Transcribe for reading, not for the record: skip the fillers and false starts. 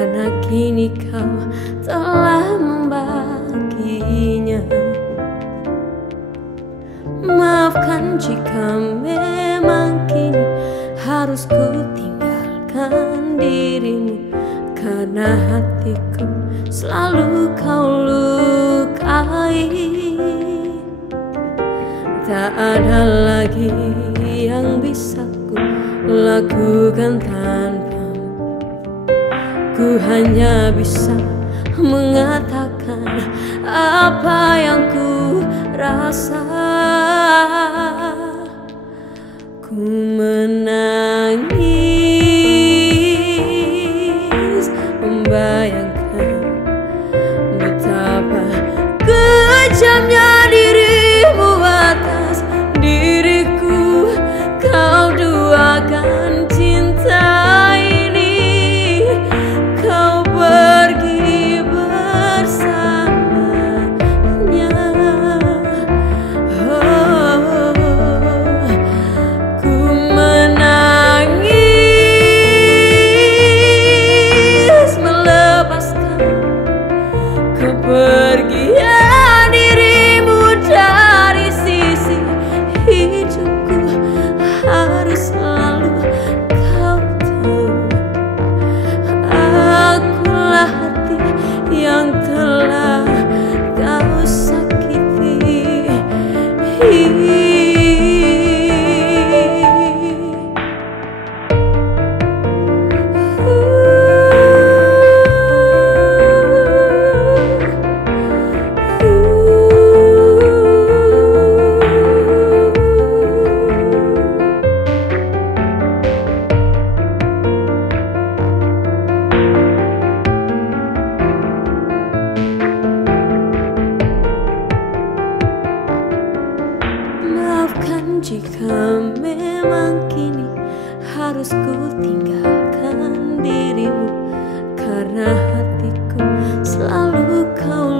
karena kini kau telah membaginya. Maafkan jika memang kini harus ku tinggalkan dirimu, karena hatiku selalu kau lukai. Tak ada lagi yang bisa ku lakukan tanpamu. Ku hanya bisa mengatakan apa yang ku rasa. Ku menangis membayangkan betapa kejamnya dirimu atas diriku. Kau duakan cinta ini, kau pergi bersamanya. Ku menangis melepaskan kepergian dirimu dari sisi hidupku. Harus selalu kau tahu, akulah hati yang telah kau sakiti. Maafkan jika memang kini harus ku tinggalkan dirimu, karena hatiku selalu kau